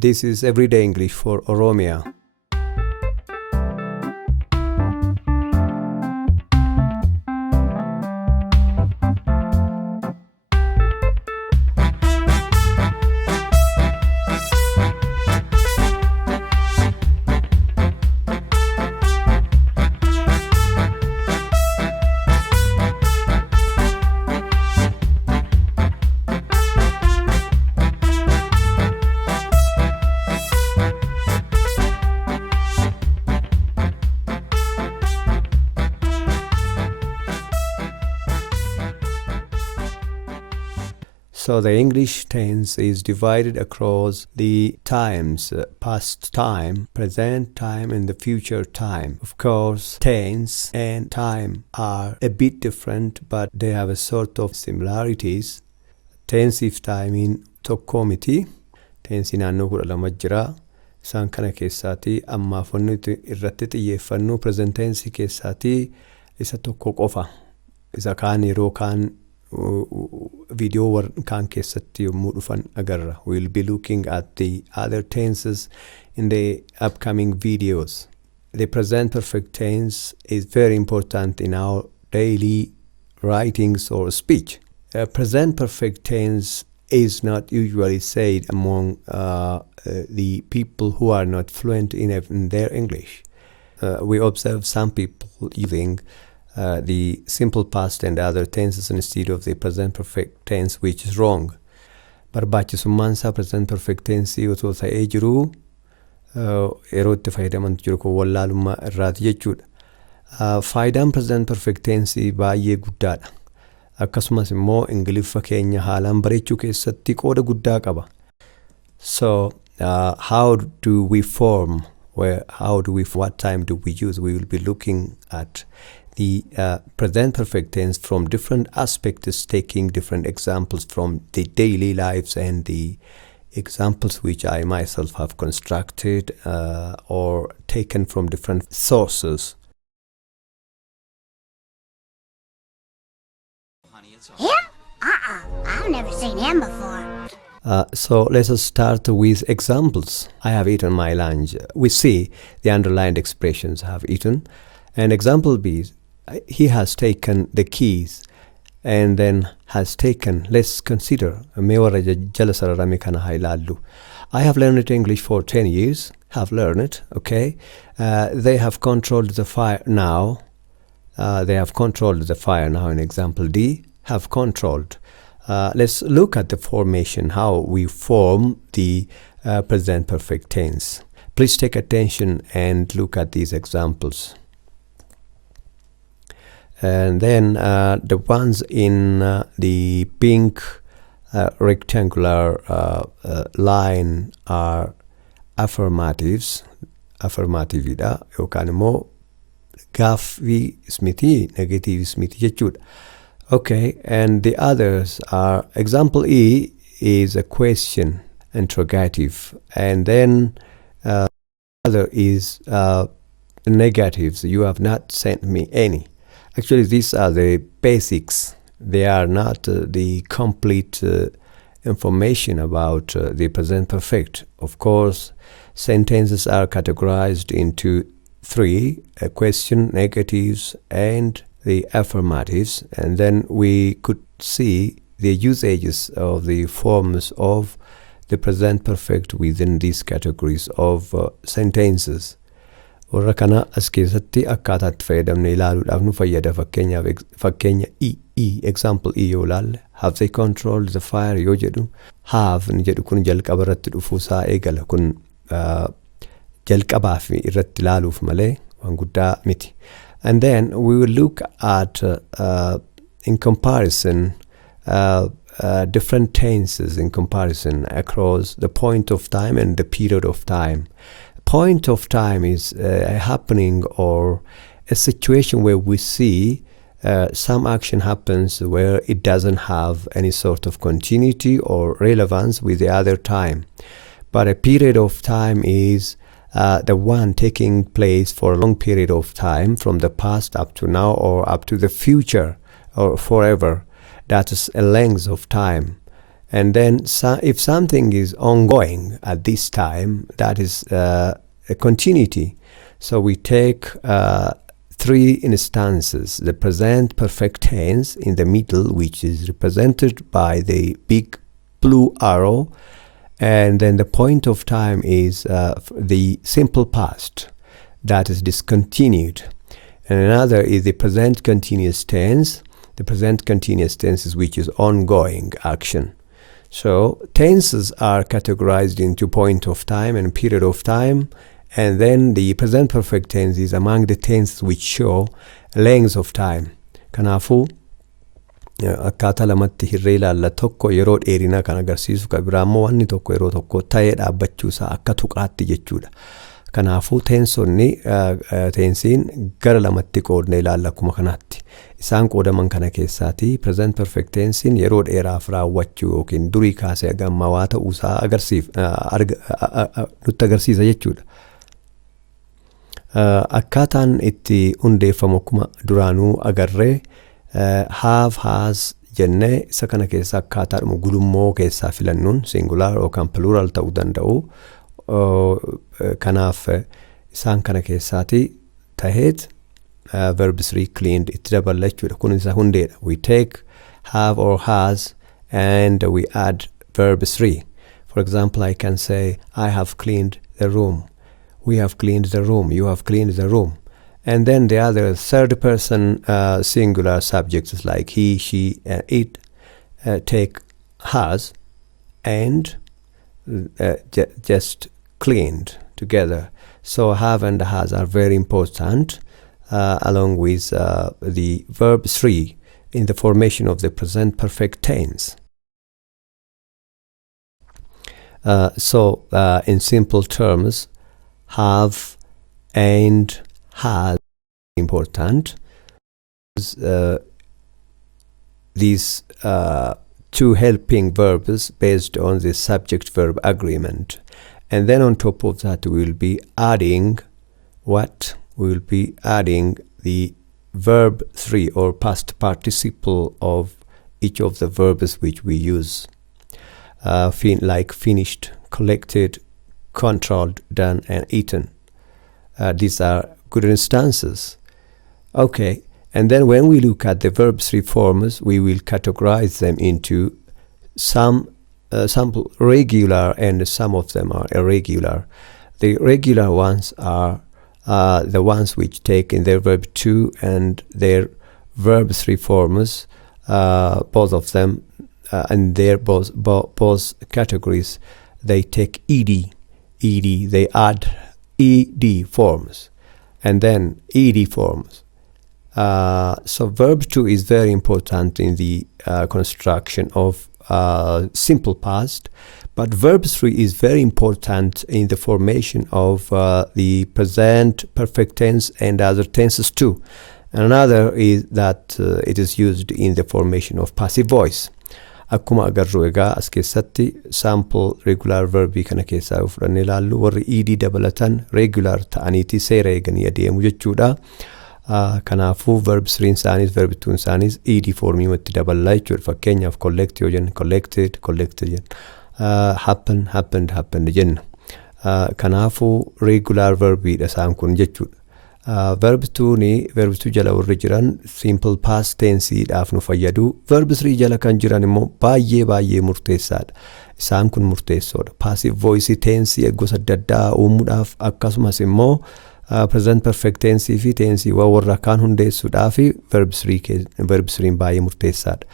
This is Everyday English for Oromia. So the English tense is divided across the times, past time, present time, and the future time. Of course, tense and time are a bit different, but they have a sort of similarities. Tensive timing tokko miti. Tensi naannoo 12 jira. Isaan kana keessaati ammaaf wanti irratti xiyyeeffannu present tense keessaati isa tokko qofa. Isa kaan yeroo kaan video kan keessatti yommuu dhufan agarra. We'll be looking at the other tenses in the upcoming videos. The present perfect tense is very important in our daily writings or speech. Present perfect tense is not usually said among the people who are not fluent in their English. We observe some people using the simple past and other tenses instead of the present perfect tense, which is wrong. Barbaachisummaan isaa present perfect tense otoo ta'ee jiru yeroo itti fayyadamantu jiru kun wallaalummaa irraati jechuudha. Faayidaan present perfect tense baay'ee guddaadha. Akkasumas immoo Ingiliffa keenya haalaan bareechuu keessatti qooda guddaa qaba. So how do we form? What time do we use? We will be looking at the present perfect tense from different aspects, taking different examples from the daily lives and the examples which I myself have constructed or taken from different sources. Him? I've never seen him before. So let us start with examples. I have eaten my lunch. We see the underlined expressions have eaten. And example B, he has taken the keys and then has taken. Let's consider. I have learned English for 10 years. Have learned it, okay? They have controlled the fire now. They have controlled the fire now in example D. Have controlled. Let's look at the formation, how we form the present perfect tense. Please take attention and look at these examples. And then the ones in the pink rectangular line are affirmatives. Affirmativida yookaan immoo gaaffii ismiti, negative ismiti jechuudha. Okay, and the others are, example E is a question, interrogative, and then other is negatives. You have not sent me any. Actually, these are the basics. They are not the complete information about the present perfect. Of course, sentences are categorized into 3, a question, negatives, and the affirmatives. And then we could see the usages of the forms of the present perfect within these categories of sentences. Warra kana as keessatti akkaataatti fayyadamne ilaaluudhaaf nu fayyada. Fakkeenya E, example E yoo ilaalle, have they controlled the fire yoo jedhu, have ni jedhu kun jalqaba irratti dhufuusaa eegala. Kun jalqabaaf irratti ilaaluuf malee waan guddaa miti. And then we will look at in comparison different tenses in comparison across the point of time and the period of time. Point of time is a happening or a situation where we see some action happens where it doesn't have any sort of continuity or relevance with the other time. But a period of time is the one taking place for a long period of time, from the past up to now or up to the future or forever. That is a length of time. And then if something is ongoing at this time, that is a continuity. So we take 3 instances: the present perfect tense in the middle, which is represented by the big blue arrow, and then the point of time is the simple past, that is discontinued. And another is the present continuous tense. The present continuous tense is which is ongoing action. So tenses are categorized into point of time and period of time, and then the present perfect tense is among the tenses which show length of time. Kanafu akkaataa lamatti hirree ilaalla. Tokko yeroo dheerinaa kan agarsiisu, kan biraa immoo wanni tokko yeroo tokko ta'ee dhaabbachuusaa akka tuqaatti jechuudha. Kanaafuu tensiin gara lamatti qoodne ilaalla akkuma kanaatti. Isaan qoodaman kana keessaati present perfect tensiin yeroo dheeraaf raawwachuu yookiin durii kaasee gamma waa ta'uusaa nutti agarsiisa jechuudha. Akkaataan itti hundeeffamu akkuma duraanuu agarree have, has jennee isa kana keessa akkaataadhuma gulummoo keessaa filannuun singular yookaan plural ta'uu danda'u. Kanaaf isaan kana keessaati taheet verb 3 cleaned itti daballa jechuudha. Kun isa hundeedha. We take have or has and we add verb 3. For example, I can say I have cleaned the room, we have cleaned the room, you have cleaned the room. And then the other third person singular subjects like he, she, it take has and just cleaned together. So have and has are very important along with the verb 3 in the formation of the present perfect tense. So in simple terms, have and has important. These 2 helping verbs based on the subject-verb agreement. And then on top of that, we will be adding what? We will be adding the verb 3 or past participle of each of the verbs which we use. Like finished, collected, controlled, done, and eaten. These are good instances. Okay, and then when we look at the verb 3 forms, we will categorize them into some regular and some of them are irregular. The regular ones are the ones which take in their verb 2 and their verb 3 forms, both of them, and their both categories, they take ed, they add ed forms, and then ed forms. So verb 2 is very important in the construction of simple past, but verb 3 is very important in the formation of the present perfect tense and other tenses too. Another is that it is used in the formation of passive voice. Akkuma agarru egaa as keessatti sample regular verbii kana keessaa fudhannee ilaallu warri ed dabalatan regular ta'aniiti seera eeganii adeemu jechuudha. Kanaafuu verb 3 isaanis verb 2 isaanis ed formii watti daballaa jechuudha. Fakkeenyaaf collect yoo jenna collected jenna, happened jenna. Kanaafuu regular verbiidha isaan kun jechuudha. Verb 2 jala warri jiran simple past tense dhaaf nu fayyadu. Verb 3 jala kan jiran immoo baay'ee murteessaadha. Isaan kun murteessoodha. Passive voice tense gosa adda addaa uumuudhaaf akkasumas immoo present perfect tense fi tense warra kaan hundeessuudhaaf verb 3 baay'ee murteessaadha.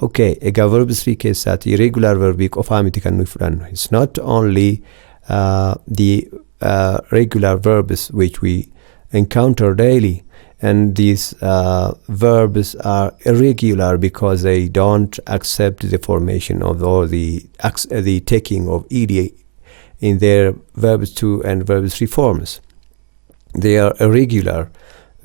Okay, egaa verb 3 keessaati irregular verbii qofaa miti kan nuyi fudhannu. It's not only the regular verbs which we encounter daily, and these verbs are irregular because they don't accept the formation of or the taking of ed in their verb 2 and verb 3 forms. They are irregular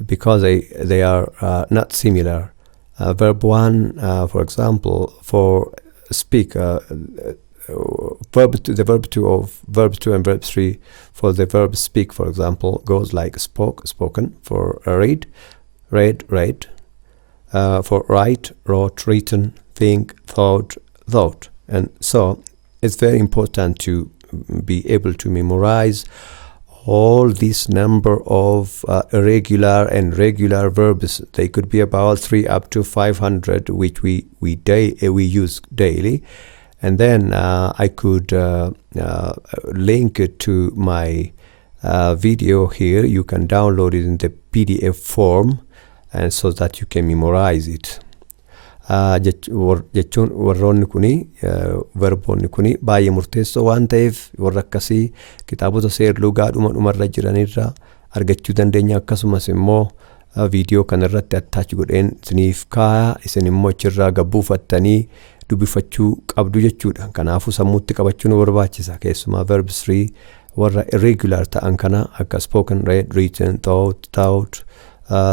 because they are not similar. Verb 1, for example, for speak, the verb 2 of verb 2 and verb 3 for the verb speak, for example, goes like spoke, spoken, for read, read, for write, wrote, written, think, thought. And so it's very important to be able to memorize all this number of irregular and regular verbs. They could be about 3 up to 500, which we use daily. And then I could link it to my video here. You can download it in the PDF form, and so that you can memorize it. Jechuun warroonni kuni verboonni kuni baay'ee murteessoo waan ta'eef warra akkasii kitaabota seerlugaa dhumarra jiranirra argachuu dandeenya. Akkasumas immoo viidiyoo kanarratti attach godheen isiniif kaa'a. Isin immoo achirraa gabbuufattanii dubbifachuu qabdu jechuudha. Kanaafuu sammuutti qabachuun barbaachisa. Keessumaa verbs 3 warra irregular ta'an kana akka spoken, read, written, thought,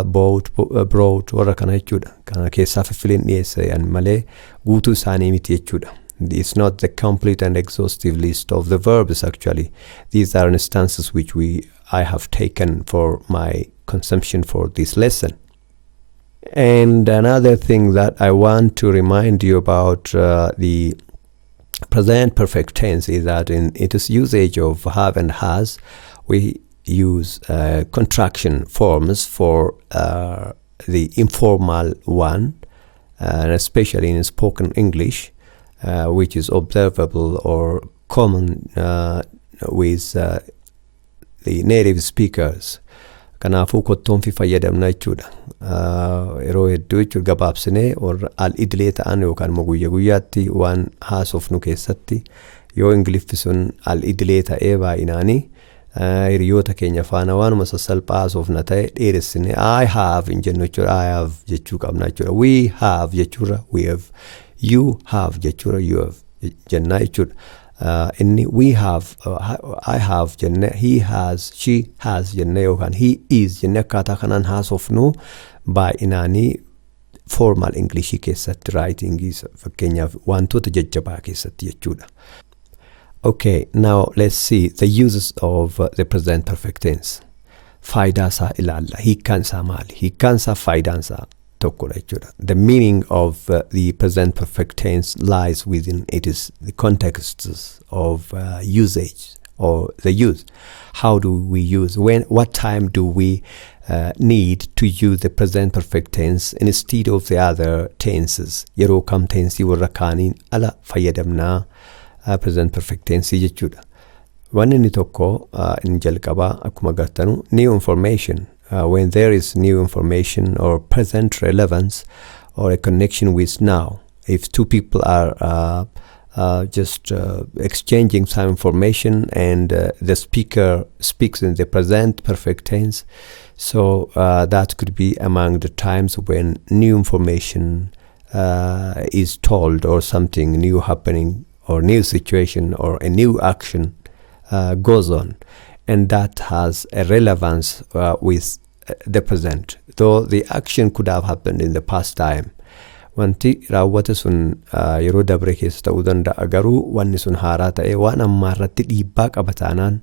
bought, brought warra kana jechuudha. Kana keessaa fifileen dhiyeessan malee guutuu isaanii miti jechuudha. It's not the complete and exhaustive list of the verbs actually. These are instances which I have taken for my consumption for this lesson. And another thing that I want to remind you about the present perfect tense is that in its usage of have and has, we use contraction forms for the informal one, and especially in spoken English, which is observable or common with the native speakers. Kanaafuu kottoon fi fayyadamna jechuudha. Yeroo hedduu jechuudha gabaabsinee warra al-idilee ta'an yookaan immoo guyyaa guyyaatti waan haasofnu keessatti yoo ingiliffisuun al-idilee ta'ee baay'inaanii hiriyoota keenya faana waanuma sassalphaa haasofna ta'e dheeressine I have hin jennu jechuudha. I have jechuu qabna jechuudha. We have jechuudha we have. You have jechuudha you have jennaa jechuudha. Inni we have, I have jenne, he has, she has jenne yookaan he is jenne akkaataa kanaan haasofnu baay'inaanii formal Englishii keessatti writing fakkeenyaaf wantoota jajjabaa keessatti jechuudha. Okay, now let's see the uses of the present perfect tense. Faayidaa isaa ilaalla. Hiikkaan isaa maali? Hiikkaan isaa faayidaan isaa tokkodha jechuudha. The meaning of the present perfect tense lies within it is the contexts of usage or the use. How do we use? What time do we need to use the present perfect tense instead of the other tenses? Yeroo kam tensii warra kaaniin ala fayyadamnaa present perfect tense jechuudha. Wanni inni tokko in jalqabaa akkuma gartanu new information. When there is new information or present relevance or a connection with now. If two people are just exchanging some information and the speaker speaks in the present perfect tense, so that could be among the times when new information is told or something new happening or new situation or a new action goes on. And that has a relevance with the present, though the action could have happened in the past time. Wanti raawwate sun yeroo dabre keessa ta'uu danda'a, garuu wanni sun haaraa ta'e waan ammaarratti dhiibbaa qaba taanaan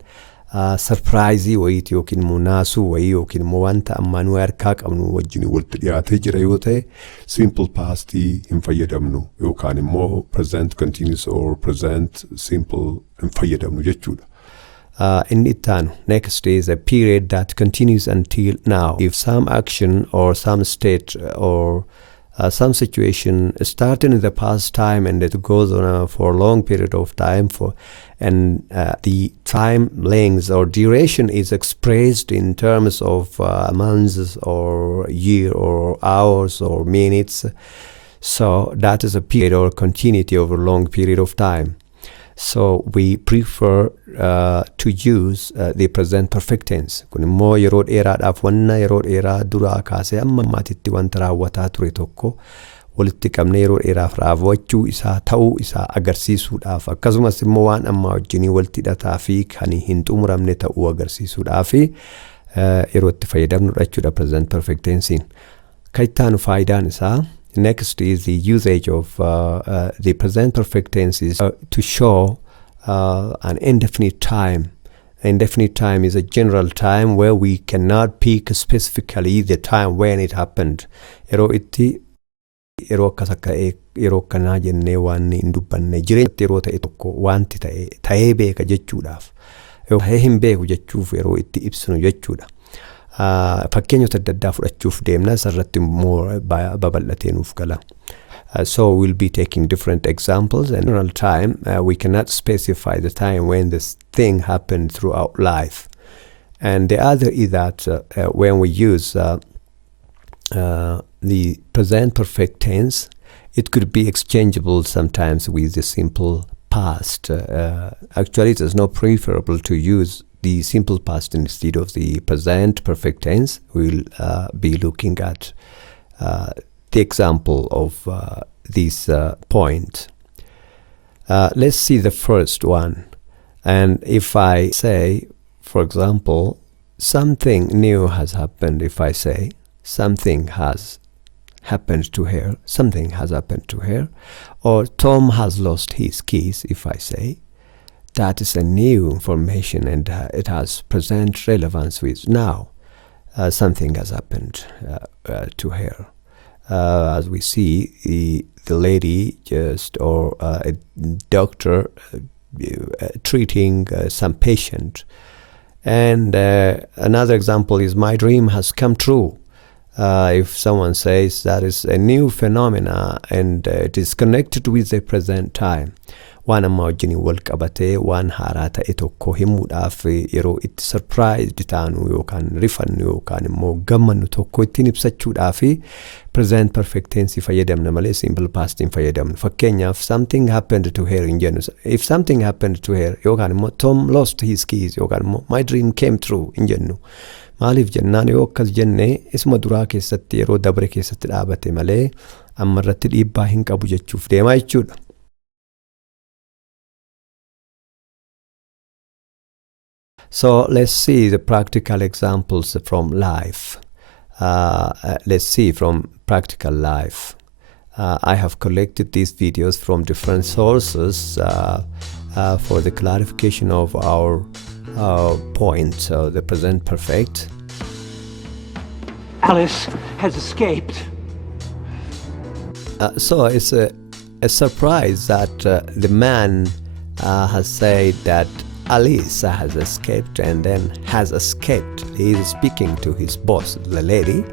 sarpiraayizii wayiiti yookiin immoo naasuu wayii yookiin immoo wanta ammaanuu harkaa qabnu wajjin walitti dhiyaatee jira yoo ta'e simple past hin fayyadamnu yookaan immoo present continuous or present simple hin fayyadamnu jechuudha. In ittanu, next is a period that continues until now. If some action or some state or some situation started in the past time and it goes on for a long period of time, and the time length or duration is expressed in terms of months or year or hours or minutes, so that is a period or continuity over a long period of time. So we prefer to use the present perfect tense. Kun immoo yeroo dheeraadhaaf wanna yeroo dheeraa duraa kaasee amma ammaatitti wanta raawwataa ture tokko walitti qabnee yeroo dheeraaf raawwachuu isaa ta'uu isaa agarsiisuudhaaf akkasumas immoo waan amma wajjinii walitti hidhataa fi kan hin xumuramne ta'uu agarsiisuudhaaf yeroo itti fayyadamnudha jechuudha present perfect tense. Kaittaanu faayidaan isaa. Next is the usage of the present perfect tense is to show an indefinite time. Indefinite time is a general time where we cannot pick specifically the time when it happened. Yeroo itti yeroo akkas akka yeroo akkanaa jennee waan hin dubbanne jireenyatti yeroo ta'e tokko wanti ta'ee beeka jechuudhaaf ta'ee hin beeku jechuuf yeroo itti ibsinu jechuudha. Fakkeenyota adda addaa fudhachuuf deemna sarratti immoo babal'atee nuuf gala. So we'll be taking different examples. In general time, we cannot specify the time when this thing happened throughout life. And the other is that when we use the present perfect tense, it could be exchangeable sometimes with the simple past. Actually, it is not preferable to use the simple past instead of the present perfect tense. We'll be looking at the example of this point. Let's see the first one. And if I say, for example, something new has happened, if I say, something has happened to her, something has happened to her, or Tom has lost his keys, if I say, that is a new information and it has present relevance with now. Something has happened to her. As we see, the lady or a doctor treating some patient. And another example is my dream has come true. If someone says that is a new phenomena and it is connected with the present time, waan amma wajjin wal qabatee waan haaraa ta'e tokko himuudhaaf yeroo itti surprised taanu yookaan rifannu yookaan immoo gammannu tokko ittiin ibsachuudhaaf present perfect tense fayyadamna malee simple past hin fayyadamnu. Fakkeenyaaf something happened to her in general. If something happened to her yookaan immoo Tom lost his keys yookaan immoo my dream came true hin jennu. Maaliif jennaan yoo akkas jennee isuma duraa keessatti yeroo dabre keessatti dhaabate malee amma irratti dhiibbaa hin qabu jechuuf deemaa jechuudha. So let's see the practical examples from life. Let's see from practical life. I have collected these videos from different sources for the clarification of our point, the present perfect. Alice has escaped. So it's a surprise that the man has said that Alice has escaped and then has escaped. He is speaking to his boss, the lady,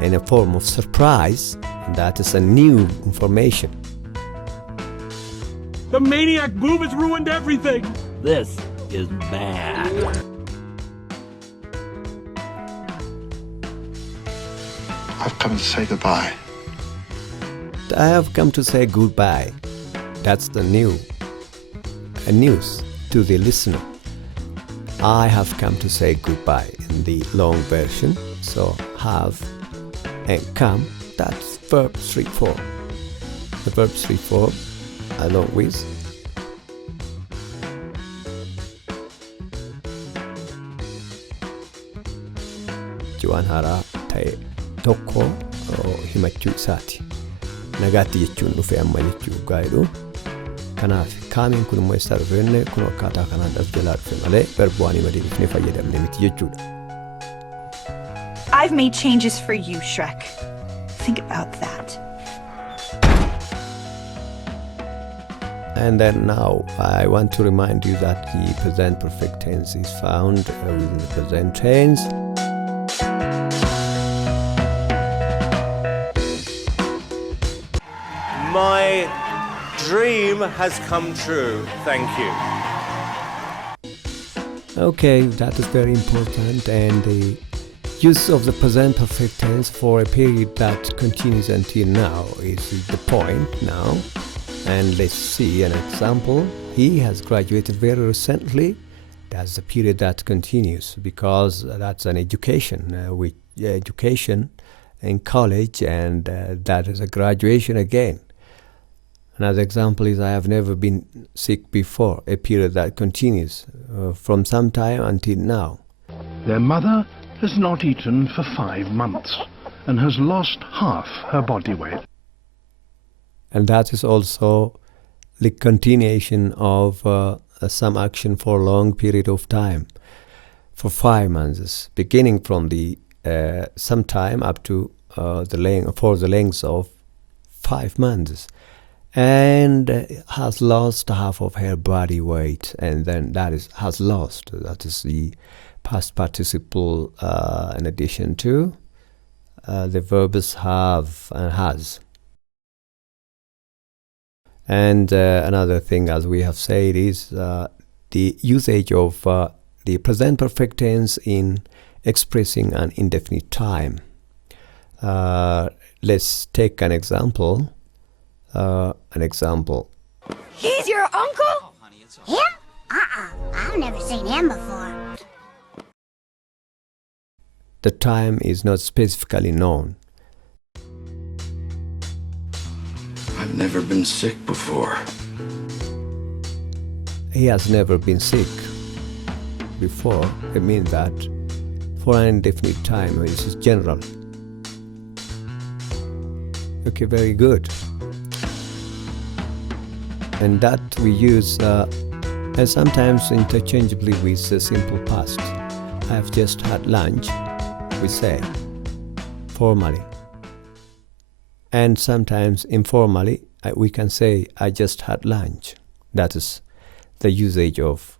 in a form of surprise. And that is a new information. The maniac boob has ruined everything. This is bad. I've come to say goodbye. I have come to say goodbye. That's the news to the listener. I have come to say goodbye in the long version. So have and come, that's verb 3 form. The verb 3 form along with Juan hara ta'e tokko himachuu isaati. Nagaatti jechuun dhufe amma jechuu gaa'idhu. Kanaaf kaamiin kun immoo eessaa dhufeenne kun akkaataa kanaan as jalaa dhufe malee verb waanii malee dhufnee fayyadamne miti jechuudha. I've made changes for you, Shrek. Think about that. And then now I want to remind you that the present perfect tense is found within the present tense. My dream has come true. Thank you. Okay, that is very important, and the use of the present perfect tense for a period that continues until now is the point now. And let's see an example. He has graduated very recently. That's the period that continues because that's an education, education in college, and that is a graduation again. Another example is I have never been sick before, a period that continues from some time until now. Their mother has not eaten for 5 months and has lost half her body weight. And that is also the continuation of some action for a long period of time. For 5 months, beginning from the some time up to the length of 5 months and has lost half of her body weight, and then that is the past participle in addition to the verbs have and has. And another thing, as we have said, is the usage of the present perfect tense in expressing an indefinite time. Let's take an example. He's your uncle? Him? I've never seen him before. The time is not specifically known. I've never been sick before. He has never been sick before. It means that for an indefinite time, this is general. Okay, very good. And that we use and sometimes interchangeably with the simple past. I have just had lunch, we say, formally. And sometimes informally, we can say, I just had lunch. That is the usage of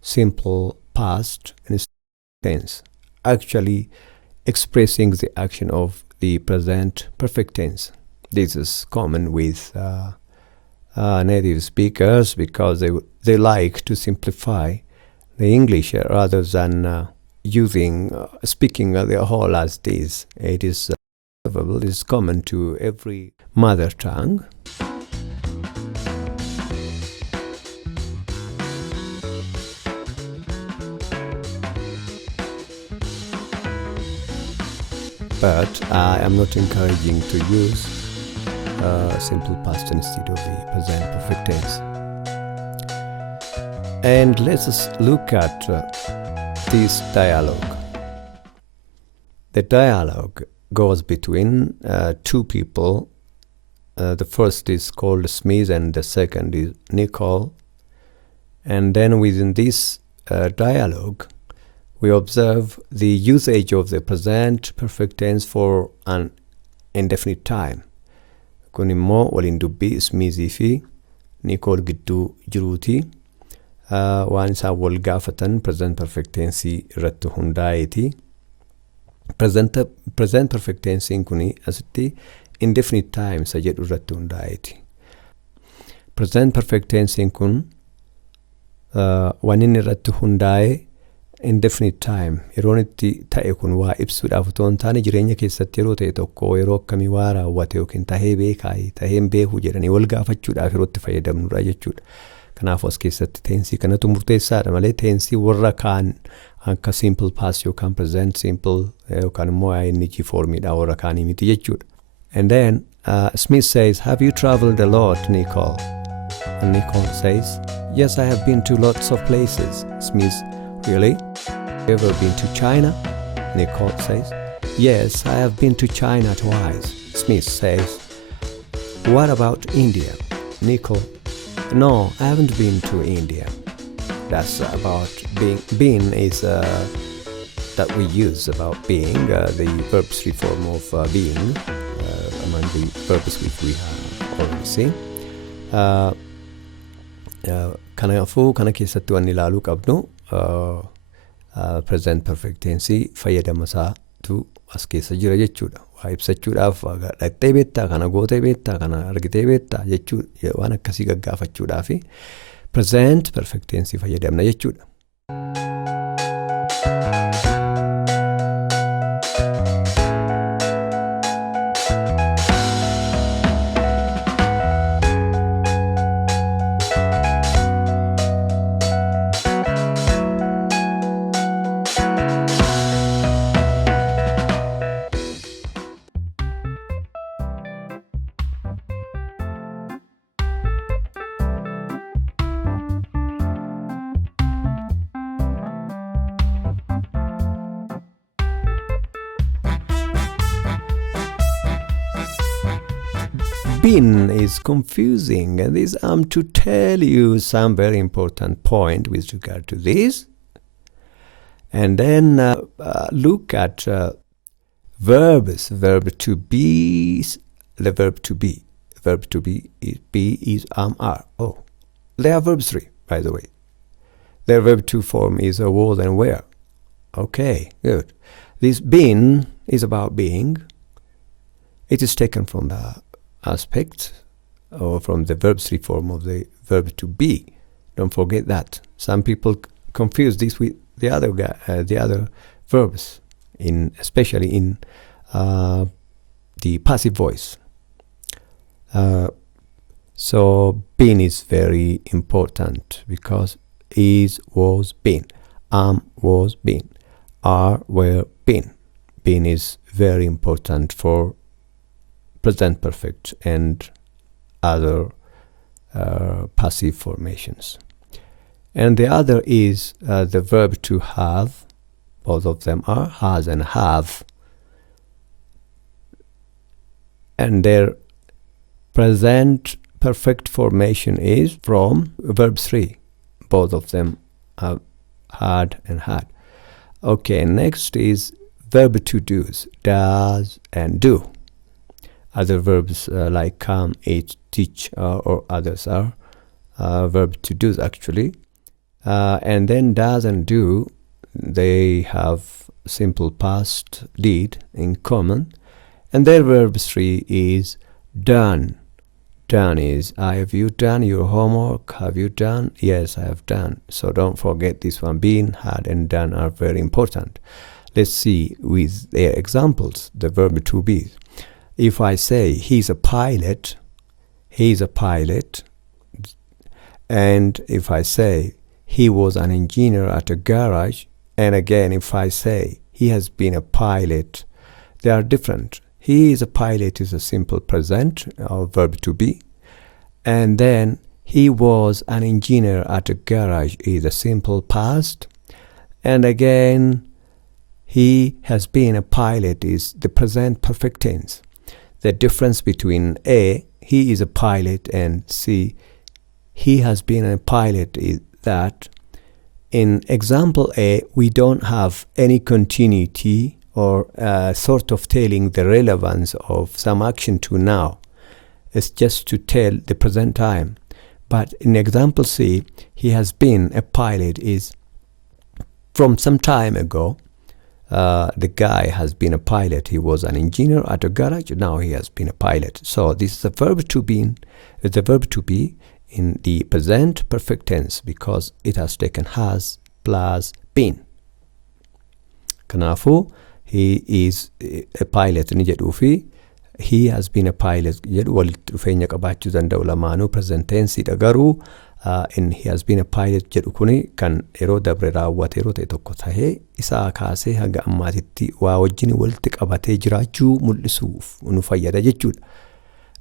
simple past tense, actually expressing the action of the present perfect tense. This is common with native speakers because they like to simplify the English rather than speaking the whole as this. It is common to every mother tongue. But I am not encouraging to use simple past instead of the present perfect tense. And let us look at this dialogue. The dialogue goes between two people. The first is called Smith and the second is Nicole. And then within this dialogue, we observe the usage of the present perfect tense for an indefinite time. Kun immoo waliin dubbii Smithii fi Nicole gidduu jiruuti. Waan isaan wal gaafatan present perfect tense irratti hundaa'eeti. Present perfect tense kuni asitti indefinite time isa jedhu irratti hundaa'eeti. Present perfect tense kun waan inni irratti hundaa'e indefinite time yeroon itti ta'e kun waa ibsuudhaaf otoo hin taane jireenya keessatti yeroo ta'e tokko yeroo akkamii waa raawwate yookiin tahee beekaayi taheen beeku jedhanii wal gaafachuudhaaf yeroo itti fayyadamnudha jechuudha. Kanaaf as keessatti teensii kanatu murteessaadha malee teensii warra kaan akka simple past yookaan present simple yookaan immoo ing formiidha warra kaanii miti jechuudha. And then Smith says, have you traveled a lot, Nicole? And Nicole says, yes, I have been to lots of places. Smith, really? You ever been to China? Nicole says, yes, I have been to China twice. Smith says, what about India? Nicole, no, I haven't been to India. That's about being. Been is that we use about being, the verb street form of being, among the verbs which we have already seen. Kanaafuu kana keessatti waan ilaaluu qabnu present perfect tense fayyadamasaatu as keessa jira jechuudha. Waa ibsachuudhaaf dhaqxee beektaa kana gootee beektaa kana argitee beektaa jechuudha waan akkasii gaggaafachuudhaaf present perfect tense fayyadamna jechuudha. Been is confusing, and this to tell you some very important point with regard to this. And then look at verbs. Verb to be, the verb to be. verb to be is am, are. Oh, they are verb 3, by the way. Their verb 2 form is was and were. Okay, good. This been is about being. It is taken from the aspect or from the verb 3 form of the verb to be. Don't forget that. Some people confuse this with the other verbs, especially in the passive voice. So been is very important because is, was, been. Am, was, been. Are, were, been. Been is very important for present perfect and other passive formations. And the other is the verb to have. Both of them are has and have. And their present perfect formation is from verb 3. Both of them have had and had. Okay, next is verb to do's, does and do. Other verbs like come, eat, teach, or others are verb to do's actually. And then does and do, they have simple past did in common. And their verb 3 is done. Done is, have you done your homework? Have you done? Yes, I have done. So don't forget this one. Been, had, and done are very important. Let's see with their examples, the verb to be. If I say he's a pilot, he's a pilot. And if I say he was an engineer at a garage, and again, if I say he has been a pilot, they are different. He is a pilot is a simple present or verb to be. And then he was an engineer at a garage is a simple past. And again, he has been a pilot is the present perfect tense. The difference between A, he is a pilot, and C, he has been a pilot is that in example A, we don't have any continuity or sort of telling the relevance of some action to now. It's just to tell the present time. But in example C, he has been a pilot is from some time ago. The guy has been a pilot. He was an engineer at a garage. Now he has been a pilot. So this is a verb to be. It's a verb to be in the present perfect tense because it has taken has plus been. Kanafu, he is a pilot ni jedhu fi he has been a pilot jedhu walitti dhufeenya qabaachuu danda'u lamaanuu present tense dha garuu in he has been a pilot jedhu kuni kan yeroo dabre raawwate yeroo ta'e tokko tahee isaa kaasee haga ammaatitti waa wajjin walitti qabatee jiraachuu mul'isuuf nu fayyada jechuudha.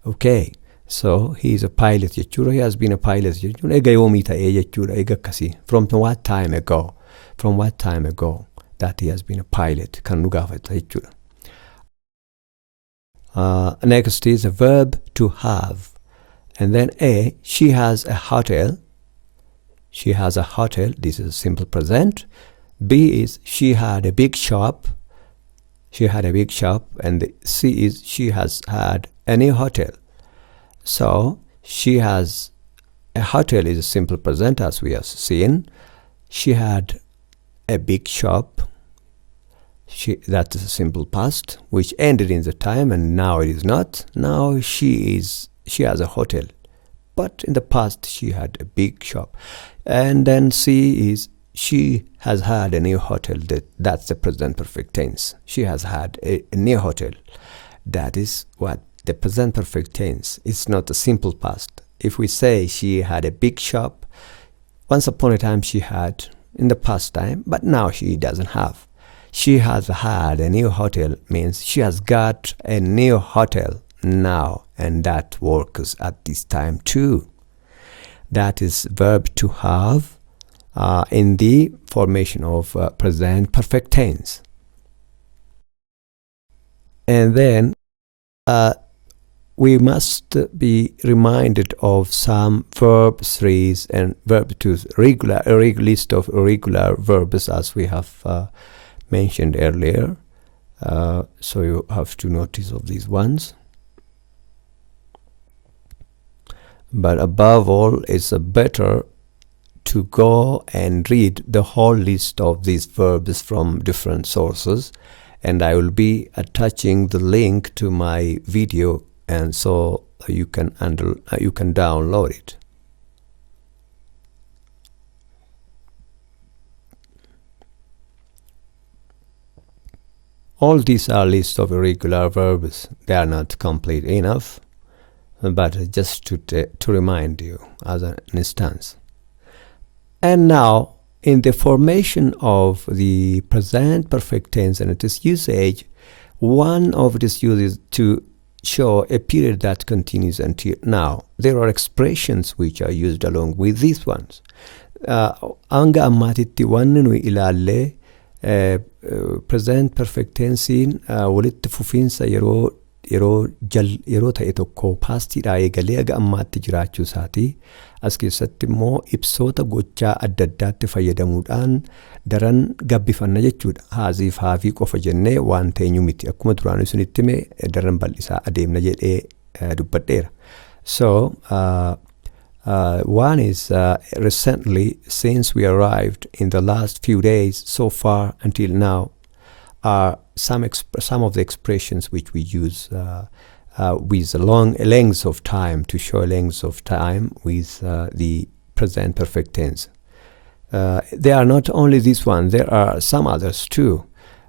Okay. So he is a pilot jechuudha. He has been a pilot jechuudha. Ega yoomii ta'ee jechuudha. Ega akkasii. From what time ago? From what time ago that he has been a pilot? Kan nu gaafata jechuudha. Next is a verb to have. And then A, she has a hotel. She has a hotel. This is a simple present. B is she had a big shop. She had a big shop. And the C is she has had a new hotel. So she has a hotel is a simple present as we have seen. She had a big shop. That is a simple past which ended in the time and now it is not. Now she has a hotel. But in the past she had a big shop. And then C is she has had a new hotel. That's the present perfect tense. She has had a new hotel. That is what the present perfect tense. It's not a simple past. If we say she had a big shop, once upon a time she had in the past time, but now she doesn't have. She has had a new hotel means she has got a new hotel now, and that works at this time too. That is verb to have in the formation of present perfect tense. And then we must be reminded of some verb 3s and verb 2s, a list of irregular verbs as we have mentioned earlier. So you have to notice of these ones. But above all, it's better to go and read the whole list of these verbs from different sources, and I will be attaching the link to my video, and so you can download it. All these are lists of irregular verbs. They are not complete enough, but just to remind you as an instance. And now, in the formation of the present perfect tense and its usage, one of these uses to show a period that continues until now. There are expressions which are used along with these ones. Anga ammatitti wanni nu ilaalle present perfect tensiin walitti fufiinsa yeroo ta'e tokko paastiidhaa eegalee aga ammaatti jiraachuu isaatii. As keessatti immoo ibsoota gochaa adda addaatti fayyadamuudhaan daran gabbifanna jechuudha. Haaziif haafii qofa jennee waan teenyu miti. Akkuma duraan isinitti hime daran bal'isaa adeemna jedhee dubbadheera. So one is recently, since we arrived in the last few days so far until now, are some of the expressions which we use with long lengths of time, to show lengths of time with the present perfect tense. There are not only this one, there are some others too.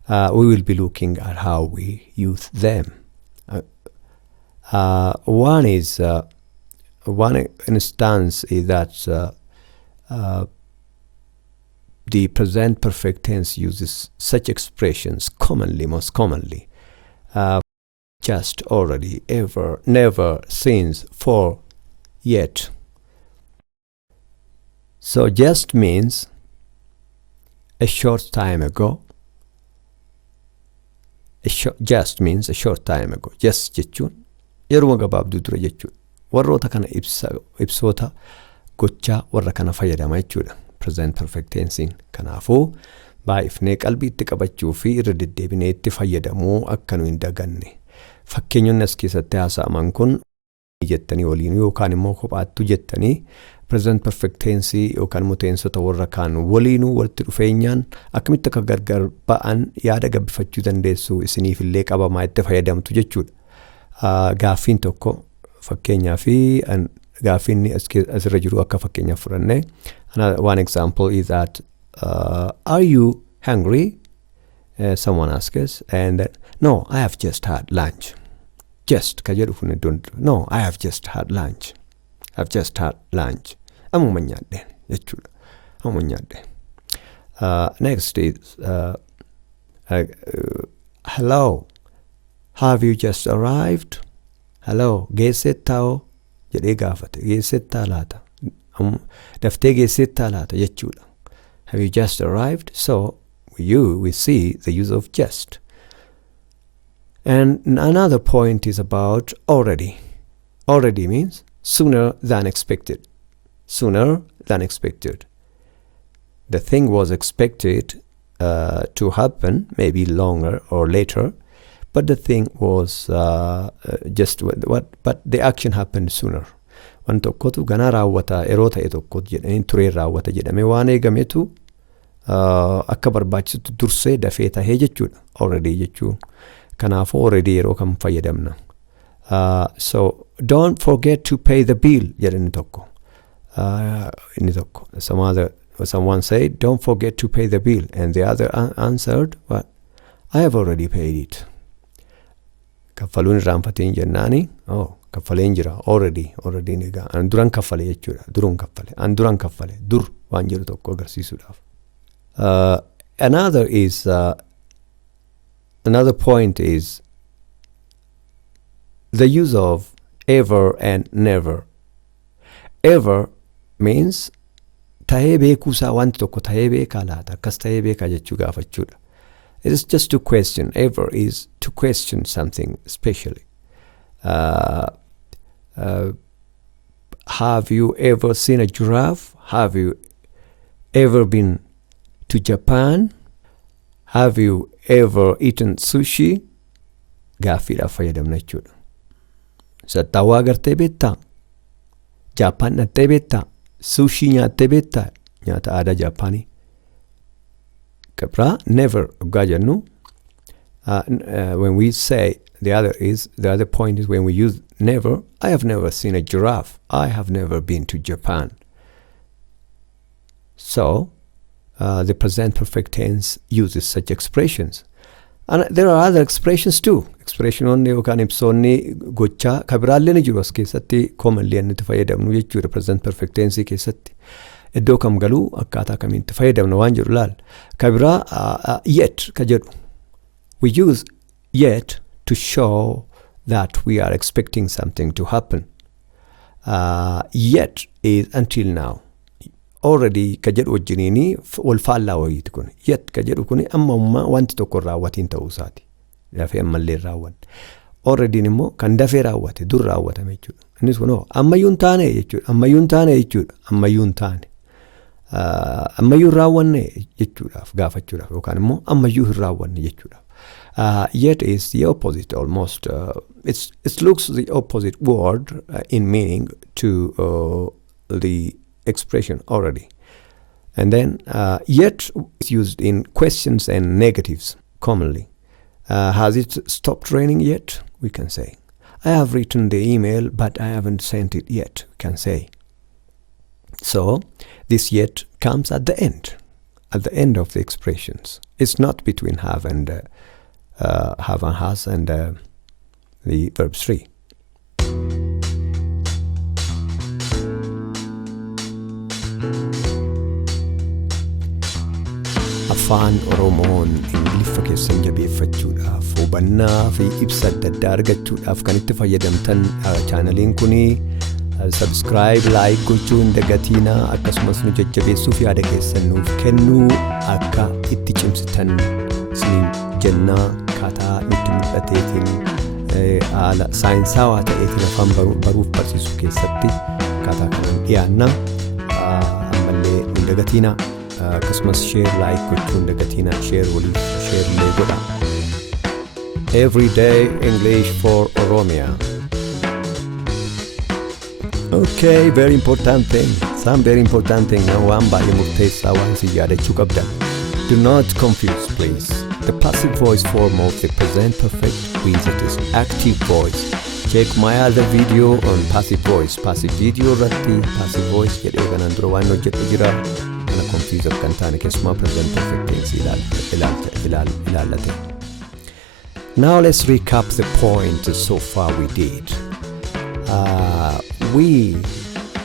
We will be looking at how we use them. One instance is that the present perfect tense uses such expressions commonly, most commonly. Just, already, ever, never, since, for, yet. So just means a short time ago. Just means a short time ago. Just jechuun yeruma gabaabduu dura jechuudha. Warroota kana ibsoota gochaa warra kana fayyadama jechuudha. Present perfect tensiin. Kanaafuu baay'ifnee qalbiitti qabachuu fi irra deddeebinee itti fayyadamuu akka nu hin daganne. Fakkeenyonni as keessatti haasa'aman kun jettanii waliin yookaan immoo kophaattuu jettanii present perfect tense yookaan immoo teensota warra kaan waliinuu walitti dhufeenyaan akkamitti akka gargar ba'an yaada gabbifachuu dandeessu, isiniif illee qabamaa itti fayyadamtu jechuudha. Gaaffiin tokko fakkeenyaa fi gaaffiin asirra jiru akka fakkeenyaaf fudhanne. One example is that are you hungry? Someone asks, and no, I have just had lunch. Just no, I have just had lunch. I've just had lunch. Next is hello, have you just arrived? Hello, geessettao jedhee gaafate. Geessettaa laata? Daftee geessettaa laata jechuudha. Have you just arrived? So we see the use of just. And another point is about already. Already means sooner than expected. Sooner than expected. The thing was expected to happen, maybe longer or later, but the thing was but the action happened sooner. Waan tokkotu ganaa raawwata yeroo ta'e tokkotu jedhanii turee raawwata jedhame waan eegametu akka barbaachisutti dursee dafee tahee jechuudha. Already jechuun. Kanaafuu already yeroo kam fayyadamna. So don't forget to pay the bill jedhani tokko. Inni tokko. Someone said, don't forget to pay the bill, and the other answered, what? I have already paid it. Kaffaluun irraanfatiin jennaani. Oh, kaffaleen jira. Already nigaa. An duran kaffale jechuudha. Duruun kaffale. An duran kaffale. Dur waan jiru tokko agarsiisuudhaaf. Another point is the use of ever and never. Ever means tahee beekuusaa wanti tokko tahee beekaa laata, akkas tahee beekaa jechuu gaafachuudha. It is just to question. Ever is to question something especially. Have you ever seen a giraffe? Have you ever been to Japan? Have you ever eaten sushi? Gaaffiidhaaf fayyadamna jechuudha. Sattawwaa agartee beektaa? Japan dhattee beektaa? Sushii nyaattee beektaa? Nyaata aadaa Japaanii. Kabraa never dhugaa jennu. When we say the other point is when we use never, I have never seen a giraffe. I have never been to Japan. So the present perfect tense uses such expressions. And there are other expressions too. Expressiononni yookaan ibsoonni gochaa kabiraallee ni jiru as keessatti commonly inni itti fayyadamnu jechuudha present perfect tense keessatti. Iddoo kam galuu akkaataa kamiin itti fayyadamna waan jedhu laal. Kabiraa yet ka jedhu. We use yet to show that we are expecting something to happen. Yet is until now. Already ka jedhu wajjiniini wal faallaa wayiiti kun. Yet ka jedhu kuni amma wanti tokko raawwatiin ta'uu isaati. Dafee ammallee raawwanne. Already immoo kan dafee raawwate dur raawwatame jechuudha. Innis kunoo ammayyuu hin taane jechuudha. Ammayyuu hin taane jechuudha. Ammayyuu hin taane. Ammayyuu hin raawwanne jechuudhaaf gaafachuudhaaf yookaan immoo ammayyuu hin raawwanne jechuudhaaf. Yet is the opposite almost. It looks the opposite word in meaning to the expression already. And then yet is used in questions and negatives commonly. Has it stopped raining yet? We can say. I have written the email, but I haven't sent it yet. We can say. So this yet comes at the end of the expressions. It's not between have and has and the verb 3. Afaan Oromoon Ingiliffa keessan jabeeffachuudhaaf hubannaa fi ibsa adda addaa argachuudhaaf kan itti fayyadamtan chaanaliin kuni subscribe, like gochuu hin dagatinaa akkasumas nu jajjabeessuuf yaada keessan nuuf kennuu akka itti cimsitan isiniin jennaa akkaataa nutti mul'ateetiin haala saayinsaawaa ta'eetiin afaan baruuf barsiisuu keessatti akkaataa kanaan dhiyaanna ammallee hin dagatinaa. Akkasumas share like gochuu hin dagatinaa share waliif share illee godha. Everyday English for Oromia. Okay, very important thing. Some very important thing. Now waan baay'ee murteessaa waan si yaadachuu qabdan. Do not confuse, please. The passive voice form of the present perfect with it is active voice. Check my other video on passive voice. Passive video irratti passive voice jedhee kanaan dura waan hojjedhu jira. Kana confuse kan taane keessumaa present perfect tense ilaalate. Now let's recap the point so far we did. We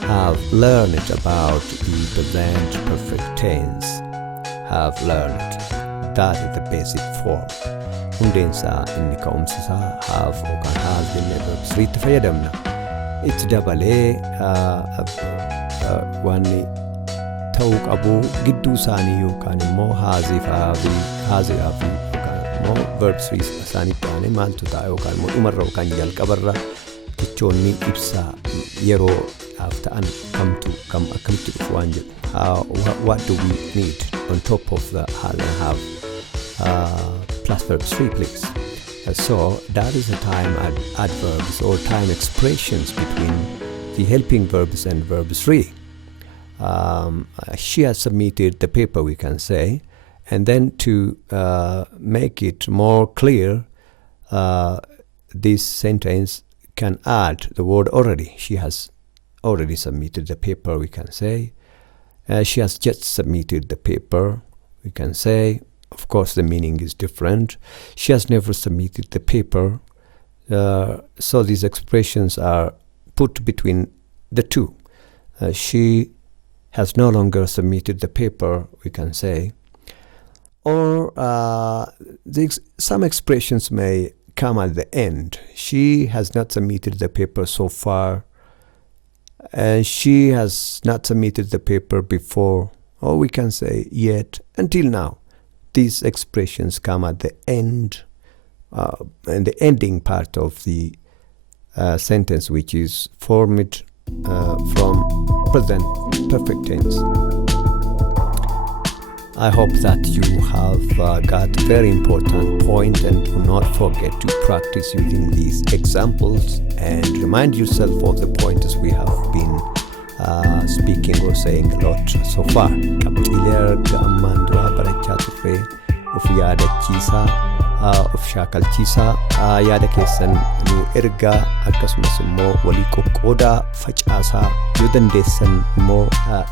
have learned about the present perfect tense. Have learned that is the basic form. Hundeensaa inni ka'umsisaa have yookaan has jennee verb 3 tti fayyadamna. Itti dabalee wanni ta'uu qabu gidduu isaanii yookaan immoo haazii yookaan immoo verb 3 isaanii ta'anii maaltu ta'a yookaan immoo dhumarra yookaan jalqabarra jechoonni ibsaa yeroo ta'an kam akkamitti dhufu waan jedhu. What do we need on top of the has and have plus verb 3, please? So that is the time adverbs or time expressions between the helping verbs and verb 3. She has submitted the paper, we can say, and then to make it more clear, this sentence can add the word already. She has already submitted the paper, we can say. She has just submitted the paper, we can say. Of course, the meaning is different. She has never submitted the paper. So these expressions are put between the two. She has no longer submitted the paper, we can say. Or some expressions may come at the end. She has not submitted the paper so far. And she has not submitted the paper before. Or we can say yet, until now. These expressions come at the end, and the ending part of the sentence, which is formed from present perfect tense. I hope that you have got very important point, and do not forget to practice using these examples and remind yourself of the pointers we have been speaking or saying a lot so far. Qabxiilee erga ammaan dura barachaa turre of yaadachiisaa, of shaakalchiisaa, yaada keessan nu ergaa, akkasumas immoo walii qoqqoodaa, facaasaa, yoo dandeessan immoo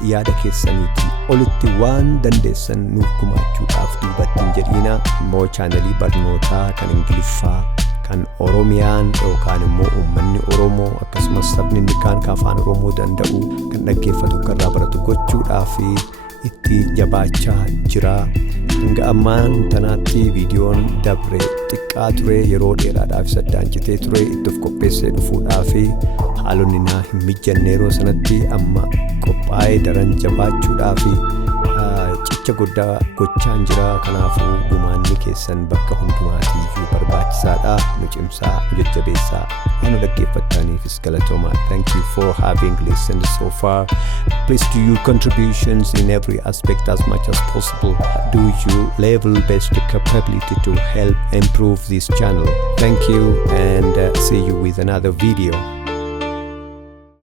yaada keessaniitii olitti waan dandeessan nuuf gumaachuudhaaf duubatti hin jedhiina. Immoo chaanalii barnootaa kan Ingiliffaa, kan Oromiyaan yookaan immoo uummanni Oromoo akkasumas sabni inni kaan Afaan Oromoo danda'u kan dhaggeeffatu karraa baratu gochuudhaaf itti jabaachaa jira. Hanga ammaan tanaatti viidiyoon dabre xiqqaa ture, yeroo dheeraadhaaf saddaancitee ture itti of qopheessee dhufuudhaaf haalonni naa hin mijanne yeroo sanatti, amma qophaa'ee daran jabaachuudhaaf cicha guddaa gochaan jira. Kanaafuu gumaanni keessan bakka hundumaatiiyyuu barbaachisaadha. Nu cimsaa, nu jajjabeessaa. Waan dhaggeeffattaniifis galatooma. Thank you for having listened so far. Please do your contributions in every aspect as much as possible. Do your level best capability to help improve this channel. Thank you, and see you with another video.